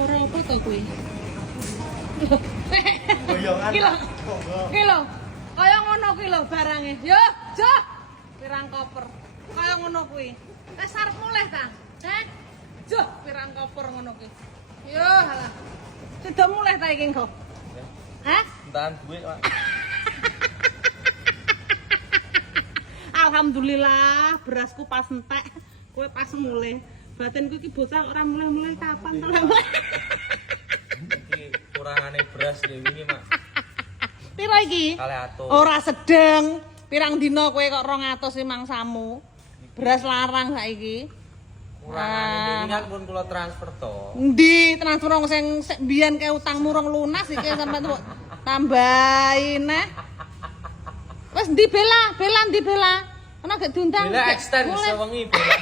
Ora apa to kuwi? Goyongan. Ki lho. Kaya ngono kuwi lho barange. Yo, jo. Pirang koper. Kaya ngono kuwi. Wis arep mulih ta? Jo, pirang koper ngono kuwi. Yo, halah. Sudah mulih ta iki engko? Hah? Entahan duit, Pak. Alhamdulillah, berasku pas entek, kowe pas mulih. Batinku iki bocah ora mulih-mulih kapan to lho. Iki kurangane beras lho wingi, Mak. Piro iki? 200. Ora sedeng. Pirang dina kowe kok 200 sih mangsamu. Beras larang saiki. Kurangane wingi kan pun kula transfer to. Endi transfer sing mbiyen ke utangmu rong lunas iki sampean tambahin neh. Wes ndi bela ndi bela. Ana gak diundang. Bela extend sewengi bela.